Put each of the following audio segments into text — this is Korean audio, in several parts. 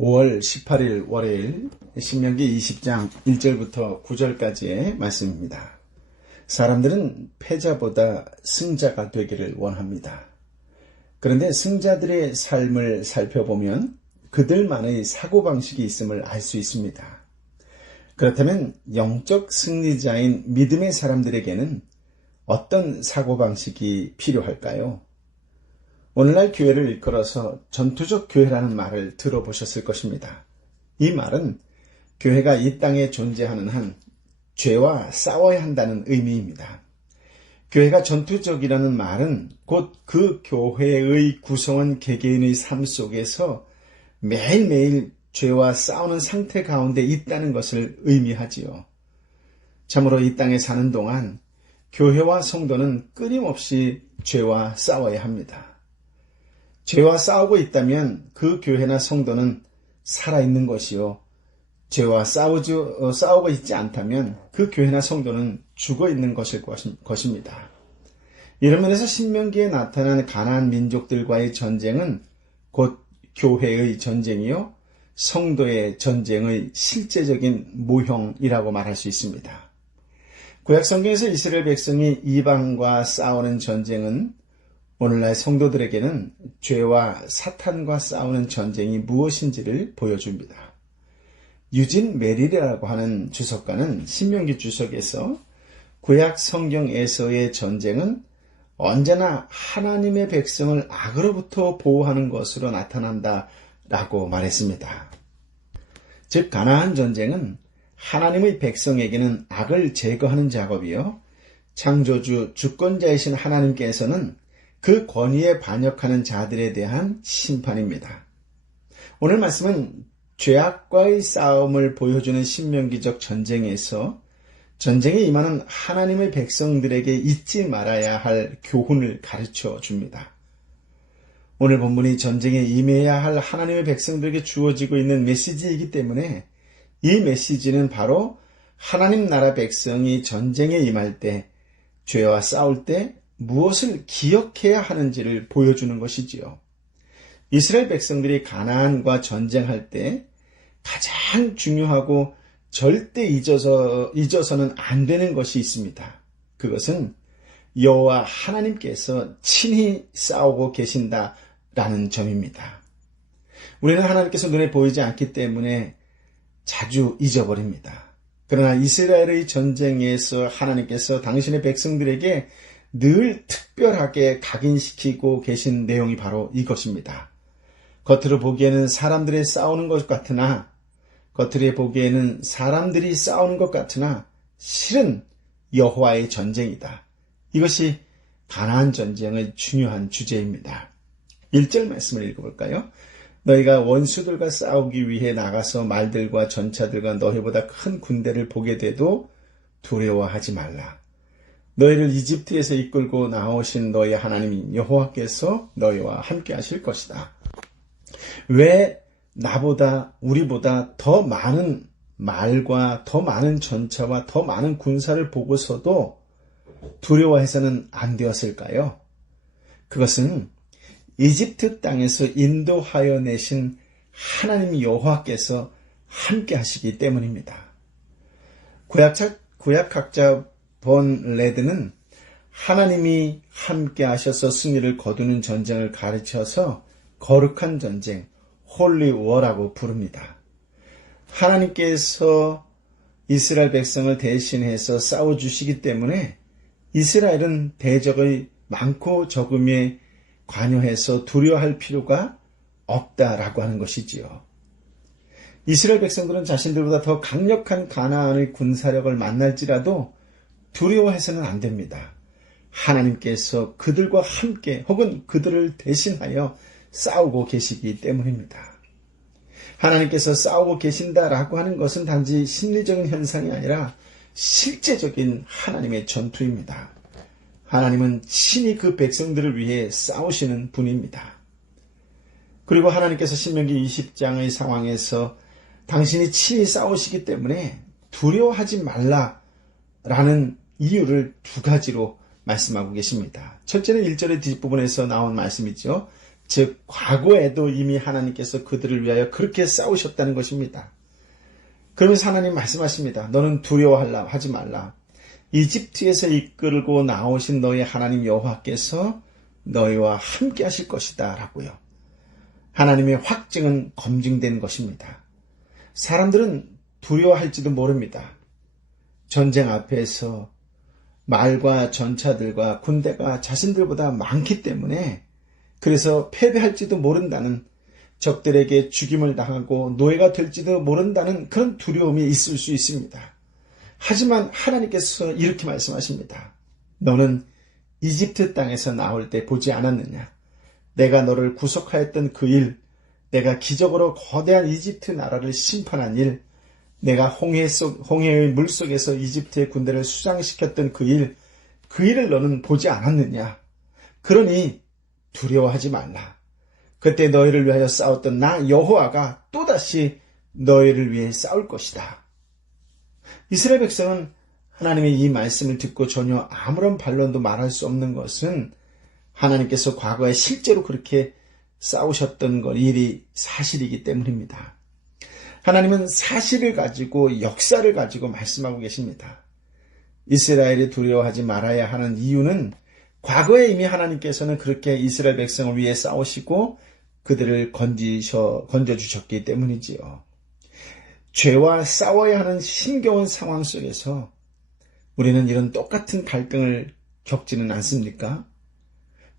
5월 18일 월요일 신명기 20장 1절부터 9절까지의 말씀입니다. 사람들은 패자보다 승자가 되기를 원합니다. 그런데 승자들의 삶을 살펴보면 그들만의 사고방식이 있음을 알 수 있습니다. 그렇다면 영적 승리자인 믿음의 사람들에게는 어떤 사고방식이 필요할까요? 오늘날 교회를 일컬어서 전투적 교회라는 말을 들어보셨을 것입니다. 이 말은 교회가 이 땅에 존재하는 한 죄와 싸워야 한다는 의미입니다. 교회가 전투적이라는 말은 곧 그 교회의 구성원 개개인의 삶 속에서 매일매일 죄와 싸우는 상태 가운데 있다는 것을 의미하지요. 참으로 이 땅에 사는 동안 교회와 성도는 끊임없이 죄와 싸워야 합니다. 죄와 싸우고 있다면 그 교회나 성도는 살아있는 것이요. 죄와 싸우고 있지 않다면 그 교회나 성도는 죽어있는 것일 것입니다. 이런 면에서 신명기에 나타난 가나안 민족들과의 전쟁은 곧 교회의 전쟁이요. 성도의 전쟁의 실제적인 모형이라고 말할 수 있습니다. 구약성경에서 이스라엘 백성이 이방과 싸우는 전쟁은 오늘날 성도들에게는 죄와 사탄과 싸우는 전쟁이 무엇인지를 보여줍니다. 유진 메릴이라고 하는 주석가는 신명기 주석에서 구약 성경에서의 전쟁은 언제나 하나님의 백성을 악으로부터 보호하는 것으로 나타난다라고 말했습니다. 즉 가나안 전쟁은 하나님의 백성에게는 악을 제거하는 작업이요. 창조주 주권자이신 하나님께서는 그 권위에 반역하는 자들에 대한 심판입니다. 오늘 말씀은 죄악과의 싸움을 보여주는 신명기적 전쟁에서 전쟁에 임하는 하나님의 백성들에게 잊지 말아야 할 교훈을 가르쳐 줍니다. 오늘 본문이 전쟁에 임해야 할 하나님의 백성들에게 주어지고 있는 메시지이기 때문에 이 메시지는 바로 하나님 나라 백성이 전쟁에 임할 때, 죄와 싸울 때 무엇을 기억해야 하는지를 보여주는 것이지요. 이스라엘 백성들이 가나안과 전쟁할 때 가장 중요하고 절대 잊어서는 안 되는 것이 있습니다. 그것은 여호와 하나님께서 친히 싸우고 계신다라는 점입니다. 우리는 하나님께서 눈에 보이지 않기 때문에 자주 잊어버립니다. 그러나 이스라엘의 전쟁에서 하나님께서 당신의 백성들에게 늘 특별하게 각인시키고 계신 내용이 바로 이것입니다. 겉으로 보기에는 사람들이 싸우는 것 같으나 실은 여호와의 전쟁이다. 이것이 가나안 전쟁의 중요한 주제입니다. 1절 말씀을 읽어볼까요? 너희가 원수들과 싸우기 위해 나가서 말들과 전차들과 너희보다 큰 군대를 보게 돼도 두려워하지 말라. 너희를 이집트에서 이끌고 나오신 너희 하나님 여호와께서 너희와 함께 하실 것이다. 왜 우리보다 더 많은 말과 더 많은 전차와 더 많은 군사를 보고서도 두려워해서는 안 되었을까요? 그것은 이집트 땅에서 인도하여 내신 하나님 여호와께서 함께 하시기 때문입니다. 구약학자 본 레드는 하나님이 함께 하셔서 승리를 거두는 전쟁을 가르쳐서 거룩한 전쟁, 홀리워라고 부릅니다. 하나님께서 이스라엘 백성을 대신해서 싸워주시기 때문에 이스라엘은 대적의 많고 적음에 관여해서 두려워할 필요가 없다라고 하는 것이지요. 이스라엘 백성들은 자신들보다 더 강력한 가나안의 군사력을 만날지라도 두려워해서는 안 됩니다. 하나님께서 그들과 함께 혹은 그들을 대신하여 싸우고 계시기 때문입니다. 하나님께서 싸우고 계신다라고 하는 것은 단지 심리적인 현상이 아니라 실제적인 하나님의 전투입니다. 하나님은 친히 그 백성들을 위해 싸우시는 분입니다. 그리고 하나님께서 신명기 20장의 상황에서 당신이 친히 싸우시기 때문에 두려워하지 말라라는 이유를 두 가지로 말씀하고 계십니다. 첫째는 1절의 뒷부분에서 나온 말씀이죠. 즉 과거에도 이미 하나님께서 그들을 위하여 그렇게 싸우셨다는 것입니다. 그러면서 하나님 말씀하십니다. 너는 두려워하지 말라. 이집트에서 이끌고 나오신 너희 하나님 여호와께서 너희와 함께 하실 것이다 라고요. 하나님의 확증은 검증된 것입니다. 사람들은 두려워할지도 모릅니다. 전쟁 앞에서 말과 전차들과 군대가 자신들보다 많기 때문에 그래서 패배할지도 모른다는, 적들에게 죽임을 당하고 노예가 될지도 모른다는 그런 두려움이 있을 수 있습니다. 하지만 하나님께서 이렇게 말씀하십니다. 너는 이집트 땅에서 나올 때 보지 않았느냐? 내가 너를 구속하였던 그 일, 내가 기적으로 거대한 이집트 나라를 심판한 일, 내가 홍해의 물속에서 이집트의 군대를 수장시켰던 그 일을 너는 보지 않았느냐? 그러니 두려워하지 말라. 그때 너희를 위하여 싸웠던 나 여호와가 또다시 너희를 위해 싸울 것이다. 이스라엘 백성은 하나님의 이 말씀을 듣고 전혀 아무런 반론도 말할 수 없는 것은 하나님께서 과거에 실제로 그렇게 싸우셨던 일이 사실이기 때문입니다. 하나님은 사실을 가지고 역사를 가지고 말씀하고 계십니다. 이스라엘이 두려워하지 말아야 하는 이유는 과거에 이미 하나님께서는 그렇게 이스라엘 백성을 위해 싸우시고 그들을 건져주셨기 때문이지요. 죄와 싸워야 하는 힘겨운 상황 속에서 우리는 이런 똑같은 갈등을 겪지는 않습니까?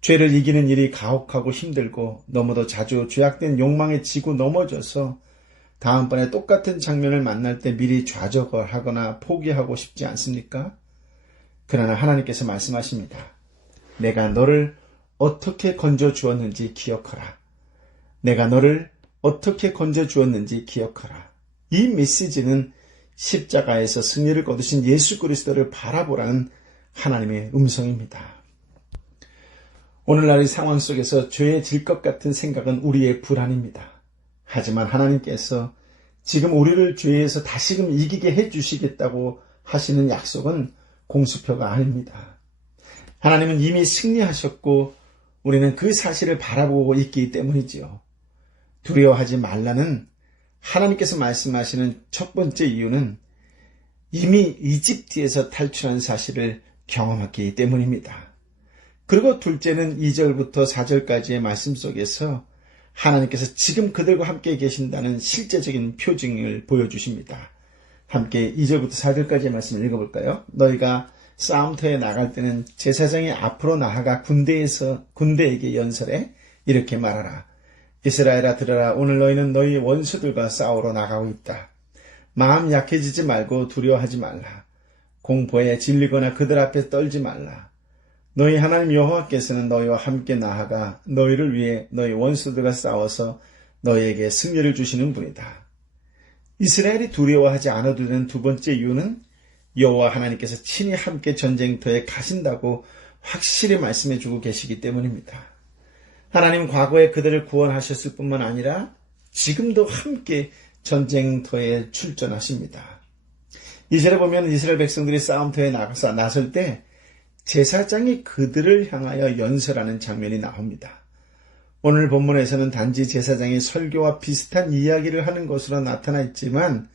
죄를 이기는 일이 가혹하고 힘들고 너무도 자주 죄악된 욕망에 지고 넘어져서 다음번에 똑같은 장면을 만날 때 미리 좌절하거나 포기하고 싶지 않습니까? 그러나 하나님께서 말씀하십니다. 내가 너를 어떻게 건져주었는지 기억하라. 내가 너를 어떻게 건져주었는지 기억하라. 이 메시지는 십자가에서 승리를 거두신 예수 그리스도를 바라보라는 하나님의 음성입니다. 오늘날 이 상황 속에서 죄해질 것 같은 생각은 우리의 불안입니다. 하지만 하나님께서 지금 우리를 죄에서 다시금 이기게 해주시겠다고 하시는 약속은 공수표가 아닙니다. 하나님은 이미 승리하셨고 우리는 그 사실을 바라보고 있기 때문이지요. 두려워하지 말라는 하나님께서 말씀하시는 첫 번째 이유는 이미 이집트에서 탈출한 사실을 경험했기 때문입니다. 그리고 둘째는 2절부터 4절까지의 말씀 속에서 하나님께서 지금 그들과 함께 계신다는 실제적인 표징을 보여주십니다. 함께 2절부터 4절까지의 말씀을 읽어볼까요? 너희가 싸움터에 나갈 때는 제사장이 앞으로 나아가 군대에게 연설해 이렇게 말하라. 이스라엘아 들으라. 오늘 너희는 너희 원수들과 싸우러 나가고 있다. 마음 약해지지 말고 두려워하지 말라. 공포에 질리거나 그들 앞에 떨지 말라. 너희 하나님 여호와께서는 너희와 함께 나아가 너희를 위해 너희 원수들과 싸워서 너희에게 승리를 주시는 분이다. 이스라엘이 두려워하지 않아도 되는 두 번째 이유는 여호와 하나님께서 친히 함께 전쟁터에 가신다고 확실히 말씀해주고 계시기 때문입니다. 하나님은 과거에 그들을 구원하셨을 뿐만 아니라 지금도 함께 전쟁터에 출전하십니다. 이절에 보면 이스라엘 백성들이 싸움터에 나설 때 제사장이 그들을 향하여 연설하는 장면이 나옵니다. 오늘 본문에서는 단지 제사장이 설교와 비슷한 이야기를 하는 것으로 나타나 있지만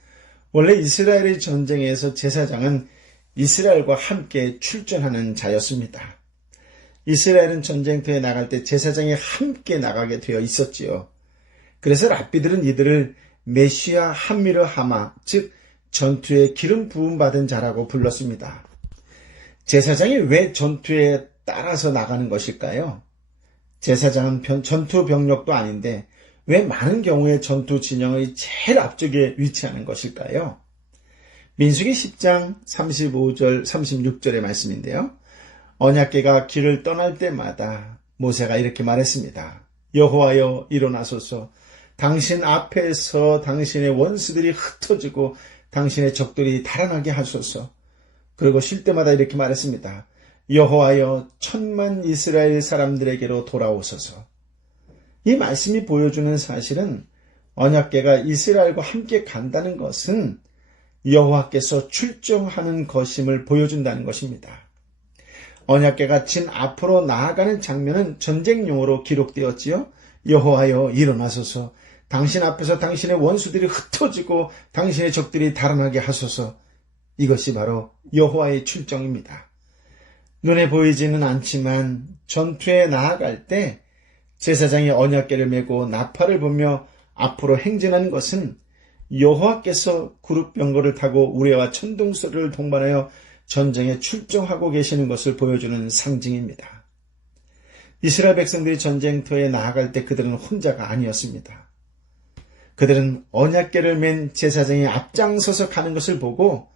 원래 이스라엘의 전쟁에서 제사장은 이스라엘과 함께 출전하는 자였습니다. 이스라엘은 전쟁터에 나갈 때 제사장이 함께 나가게 되어 있었지요. 그래서 랍비들은 이들을 메시아 함미르 하마, 즉 전투에 기름 부음 받은 자라고 불렀습니다. 제사장이 왜 전투에 따라서 나가는 것일까요? 제사장은 전투 병력도 아닌데 왜 많은 경우에 전투 진영의 제일 앞쪽에 위치하는 것일까요? 민수기 10장 35절 36절의 말씀인데요. 언약궤가 길을 떠날 때마다 모세가 이렇게 말했습니다. 여호와여 일어나소서. 당신 앞에서 당신의 원수들이 흩어지고 당신의 적들이 달아나게 하소서. 그리고 쉴 때마다 이렇게 말했습니다. 여호와여 천만 이스라엘 사람들에게로 돌아오소서. 이 말씀이 보여주는 사실은 언약궤가 이스라엘과 함께 간다는 것은 여호와께서 출정하는 것임을 보여준다는 것입니다. 언약궤가 진 앞으로 나아가는 장면은 전쟁용으로 기록되었지요. 여호와여 일어나소서. 당신 앞에서 당신의 원수들이 흩어지고 당신의 적들이 달아나게 하소서. 이것이 바로 여호와의 출정입니다. 눈에 보이지는 않지만 전투에 나아갈 때 제사장이 언약궤를 메고 나팔을 불며 앞으로 행진하는 것은 여호와께서 구룹병거를 타고 우레와 천둥소리를 동반하여 전쟁에 출정하고 계시는 것을 보여주는 상징입니다. 이스라엘 백성들이 전쟁터에 나아갈 때 그들은 혼자가 아니었습니다. 그들은 언약궤를 맨 제사장이 앞장서서 가는 것을 보고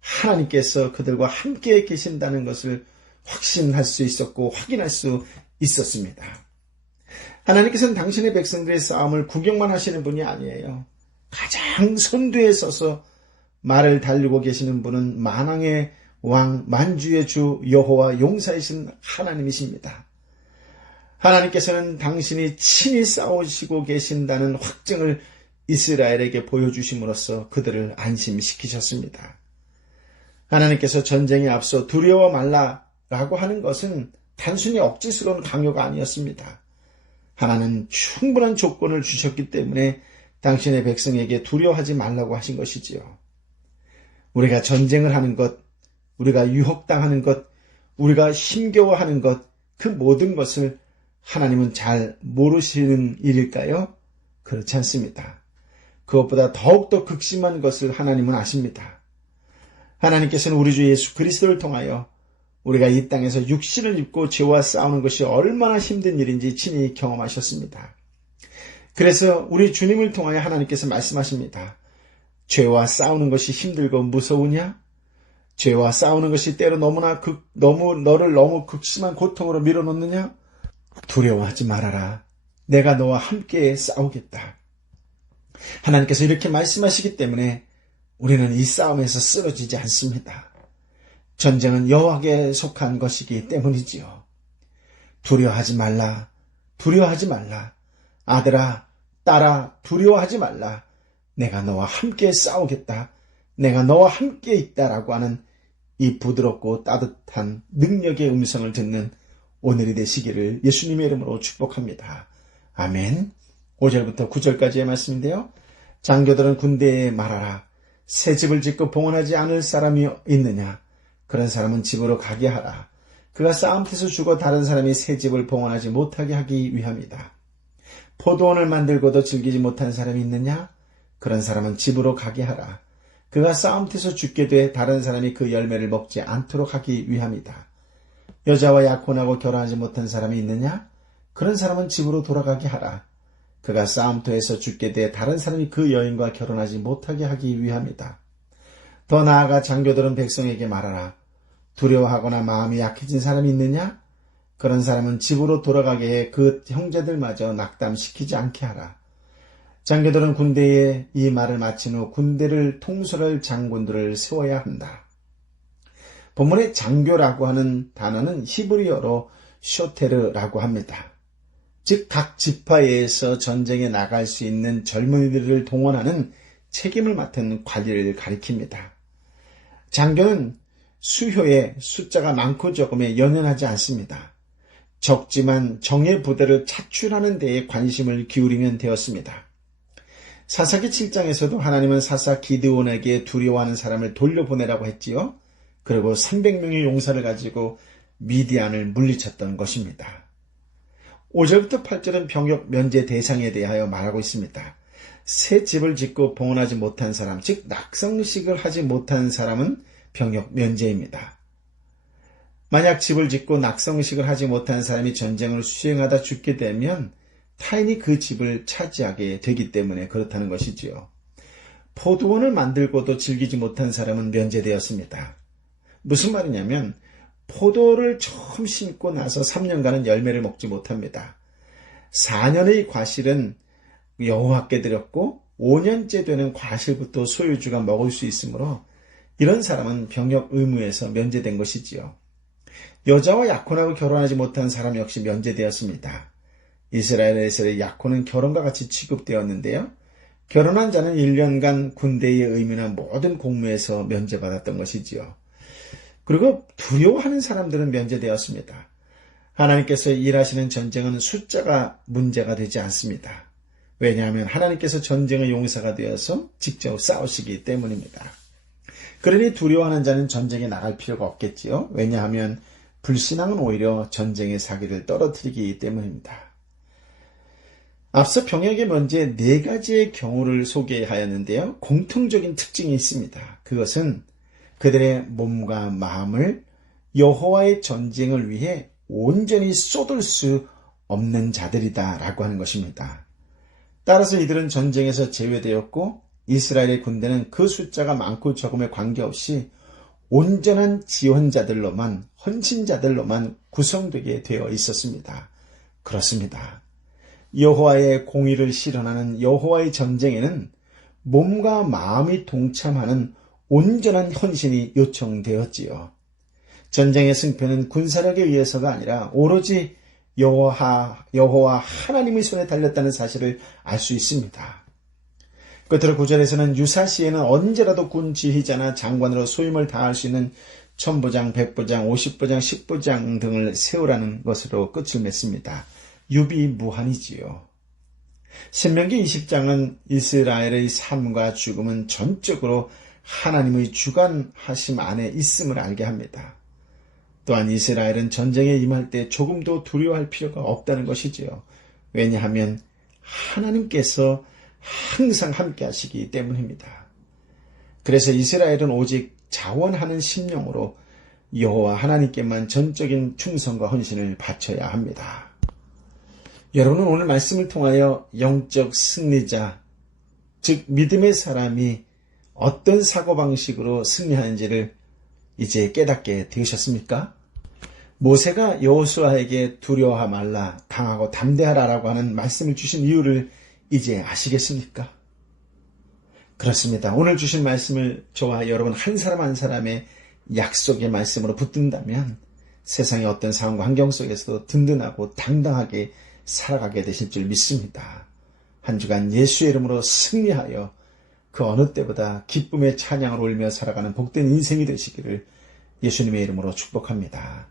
하나님께서 그들과 함께 계신다는 것을 확신할 수 있었고 확인할 수 있었습니다. 하나님께서는 당신의 백성들의 싸움을 구경만 하시는 분이 아니에요. 가장 선두에 서서 말을 달리고 계시는 분은 만왕의 왕 만주의 주 여호와 용사이신 하나님이십니다. 하나님께서는 당신이 친히 싸우시고 계신다는 확증을 이스라엘에게 보여주심으로써 그들을 안심시키셨습니다. 하나님께서 전쟁에 앞서 두려워 말라라고 하는 것은 단순히 억지스러운 강요가 아니었습니다. 하나님은 충분한 조건을 주셨기 때문에 당신의 백성에게 두려워하지 말라고 하신 것이지요. 우리가 전쟁을 하는 것, 우리가 유혹당하는 것, 우리가 힘겨워하는 것, 그 모든 것을 하나님은 잘 모르시는 일일까요? 그렇지 않습니다. 그것보다 더욱더 극심한 것을 하나님은 아십니다. 하나님께서는 우리 주 예수 그리스도를 통하여 우리가 이 땅에서 육신을 입고 죄와 싸우는 것이 얼마나 힘든 일인지 친히 경험하셨습니다. 그래서 우리 주님을 통하여 하나님께서 말씀하십니다. 죄와 싸우는 것이 힘들고 무서우냐? 죄와 싸우는 것이 때로 너를 너무 극심한 고통으로 밀어넣느냐? 두려워하지 말아라. 내가 너와 함께 싸우겠다. 하나님께서 이렇게 말씀하시기 때문에 우리는 이 싸움에서 쓰러지지 않습니다. 전쟁은 여호와께 속한 것이기 때문이지요. 두려워하지 말라. 두려워하지 말라. 아들아, 딸아, 두려워하지 말라. 내가 너와 함께 싸우겠다. 내가 너와 함께 있다라고 하는 이 부드럽고 따뜻한 능력의 음성을 듣는 오늘이 되시기를 예수님의 이름으로 축복합니다. 아멘. 5절부터 9절까지의 말씀인데요. 장교들은 군대에 말하라. 새 집을 짓고 봉헌하지 않을 사람이 있느냐? 그런 사람은 집으로 가게 하라. 그가 싸움터에서 죽어 다른 사람이 새 집을 봉헌하지 못하게 하기 위함이다. 포도원을 만들고도 즐기지 못한 사람이 있느냐? 그런 사람은 집으로 가게 하라. 그가 싸움터에서 죽게 돼 다른 사람이 그 열매를 먹지 않도록 하기 위함이다. 여자와 약혼하고 결혼하지 못한 사람이 있느냐? 그런 사람은 집으로 돌아가게 하라. 그가 싸움터에서 죽게 돼 다른 사람이 그 여인과 결혼하지 못하게 하기 위함이다. 더 나아가 장교들은 백성에게 말하라. 두려워하거나 마음이 약해진 사람이 있느냐? 그런 사람은 집으로 돌아가게 해 그 형제들마저 낙담시키지 않게 하라. 장교들은 군대에 이 말을 마친 후 군대를 통솔할 장군들을 세워야 한다. 본문의 장교라고 하는 단어는 히브리어로 쇼테르라고 합니다. 즉 각 지파에서 전쟁에 나갈 수 있는 젊은이들을 동원하는 책임을 맡은 관리를 가리킵니다. 장교는 수효에 숫자가 많고 적음에 연연하지 않습니다. 적지만 정예 부대를 차출하는 데에 관심을 기울이면 되었습니다. 사사기 7장에서도 하나님은 사사 기드온에게 두려워하는 사람을 돌려보내라고 했지요. 그리고 300명의 용사를 가지고 미디안을 물리쳤던 것입니다. 5절부터 8절은 병역 면제 대상에 대하여 말하고 있습니다. 새 집을 짓고 봉헌하지 못한 사람, 즉 낙성식을 하지 못한 사람은 병역 면제입니다. 만약 집을 짓고 낙성식을 하지 못한 사람이 전쟁을 수행하다 죽게 되면 타인이 그 집을 차지하게 되기 때문에 그렇다는 것이지요. 포도원을 만들고도 즐기지 못한 사람은 면제되었습니다. 무슨 말이냐면 포도를 처음 심고 나서 3년간은 열매를 먹지 못합니다. 4년의 과실은 여호와께 드렸고 5년째 되는 과실부터 소유주가 먹을 수 있으므로 이런 사람은 병역 의무에서 면제된 것이지요. 여자와 약혼하고 결혼하지 못한 사람 역시 면제되었습니다. 이스라엘에서의 약혼은 결혼과 같이 취급되었는데요. 결혼한 자는 1년간 군대의 의무나 모든 공무에서 면제받았던 것이지요. 그리고 두려워하는 사람들은 면제되었습니다. 하나님께서 일하시는 전쟁은 숫자가 문제가 되지 않습니다. 왜냐하면 하나님께서 전쟁의 용사가 되어서 직접 싸우시기 때문입니다. 그러니 두려워하는 자는 전쟁에 나갈 필요가 없겠지요. 왜냐하면 불신앙은 오히려 전쟁의 사기를 떨어뜨리기 때문입니다. 앞서 병역의 먼저 4가지의 경우를 소개하였는데요. 공통적인 특징이 있습니다. 그것은 그들의 몸과 마음을 여호와의 전쟁을 위해 온전히 쏟을 수 없는 자들이다라고 하는 것입니다. 따라서 이들은 전쟁에서 제외되었고 이스라엘의 군대는 그 숫자가 많고 적음에 관계없이 온전한 지원자들로만, 헌신자들로만 구성되게 되어 있었습니다. 그렇습니다. 여호와의 공의를 실현하는 여호와의 전쟁에는 몸과 마음이 동참하는 온전한 헌신이 요청되었지요. 전쟁의 승패는 군사력에 의해서가 아니라 오로지 여호와 하나님의 손에 달렸다는 사실을 알 수 있습니다. 끝으로 9절에서는 유사시에는 언제라도 군 지휘자나 장관으로 소임을 다할 수 있는 천부장, 백부장, 50부장, 10부장 등을 세우라는 것으로 끝을 맺습니다. 유비무한이지요. 신명기 20장은 이스라엘의 삶과 죽음은 전적으로 하나님의 주관하심 안에 있음을 알게 합니다. 또한 이스라엘은 전쟁에 임할 때 조금도 두려워할 필요가 없다는 것이지요. 왜냐하면 하나님께서 항상 함께 하시기 때문입니다. 그래서 이스라엘은 오직 자원하는 심령으로 여호와 하나님께만 전적인 충성과 헌신을 바쳐야 합니다. 여러분은 오늘 말씀을 통하여 영적 승리자, 즉 믿음의 사람이 어떤 사고방식으로 승리하는지를 이제 깨닫게 되셨습니까? 모세가 여호수아에게 두려워하지 말라, 강하고 담대하라라고 하는 말씀을 주신 이유를 이제 아시겠습니까? 그렇습니다. 오늘 주신 말씀을 저와 여러분 한 사람 한 사람의 약속의 말씀으로 붙든다면 세상의 어떤 상황과 환경 속에서도 든든하고 당당하게 살아가게 되실 줄 믿습니다. 한 주간 예수의 이름으로 승리하여 그 어느 때보다 기쁨의 찬양을 올리며 살아가는 복된 인생이 되시기를 예수님의 이름으로 축복합니다.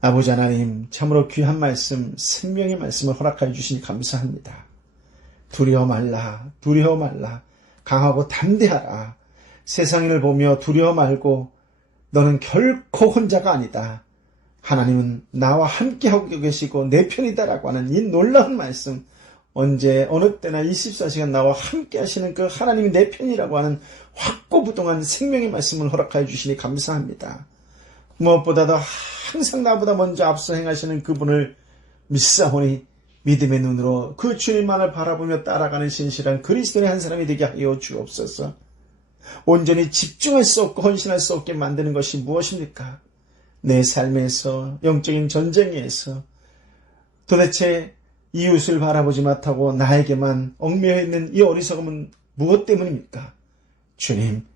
아버지 하나님, 참으로 귀한 말씀, 생명의 말씀을 허락하여 주시니 감사합니다. 두려워 말라, 두려워 말라, 강하고 담대하라. 세상을 보며 두려워 말고 너는 결코 혼자가 아니다. 하나님은 나와 함께하고 계시고 내 편이다라고 하는 이 놀라운 말씀, 언제 어느 때나 24시간 나와 함께 하시는 그 하나님이 내 편이라고 하는 확고부동한 생명의 말씀을 허락하여 주시니 감사합니다. 무엇보다도 항상 나보다 먼저 앞서 행하시는 그분을 믿사오니 믿음의 눈으로 그 주님만을 바라보며 따라가는 신실한 그리스도의 한 사람이 되게 하여 주옵소서. 온전히 집중할 수 없고 헌신할 수 없게 만드는 것이 무엇입니까? 내 삶에서, 영적인 전쟁에서 도대체 이웃을 바라보지 못하고 나에게만 얽매여 있는 이 어리석음은 무엇 때문입니까? 주님,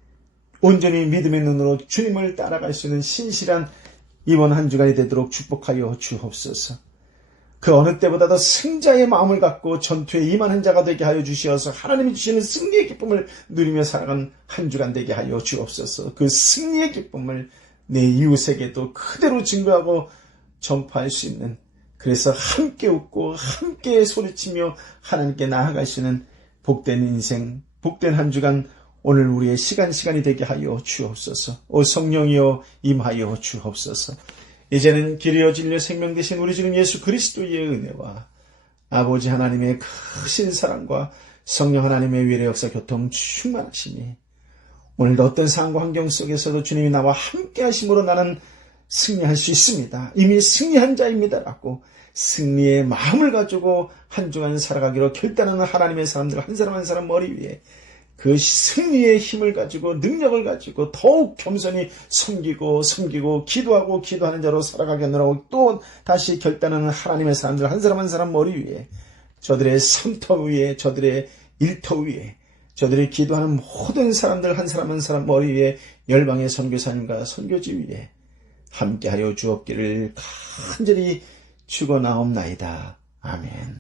온전히 믿음의 눈으로 주님을 따라갈 수 있는 신실한 이번 한 주간이 되도록 축복하여 주옵소서. 그 어느 때보다도 승자의 마음을 갖고 전투에 임하는 자가 되게 하여 주시어서 하나님이 주시는 승리의 기쁨을 누리며 살아가는 한 주간 되게 하여 주옵소서. 그 승리의 기쁨을 내 이웃에게도 그대로 증거하고 전파할 수 있는, 그래서 함께 웃고 함께 소리치며 하나님께 나아가시는 복된 인생, 복된 한 주간 오늘 우리의 시간이 되게 하여 주옵소서. 오 성령이여 임하여 주옵소서. 이제는 길이여 진리여 생명 되신 우리 주님 예수 그리스도의 은혜와 아버지 하나님의 크신 사랑과 성령 하나님의 위례 역사 교통 충만하시니 오늘도 어떤 상황과 환경 속에서도 주님이 나와 함께 하심으로 나는 승리할 수 있습니다. 이미 승리한 자입니다라고 승리의 마음을 가지고 한 주간 살아가기로 결단하는 하나님의 사람들 한 사람 한 사람 머리 위에 그 승리의 힘을 가지고 능력을 가지고 더욱 겸손히 섬기고 기도하고 기도하는 자로 살아가겠노라고 또 다시 결단하는 하나님의 사람들 한 사람 머리 위에, 저들의 섬터 위에, 저들의 일터 위에, 저들이 기도하는 모든 사람들 한 사람 한 사람 머리 위에, 열방의 선교사님과 선교지 위에 함께하여 주옵기를 간절히 축원하옵나이다. 아멘.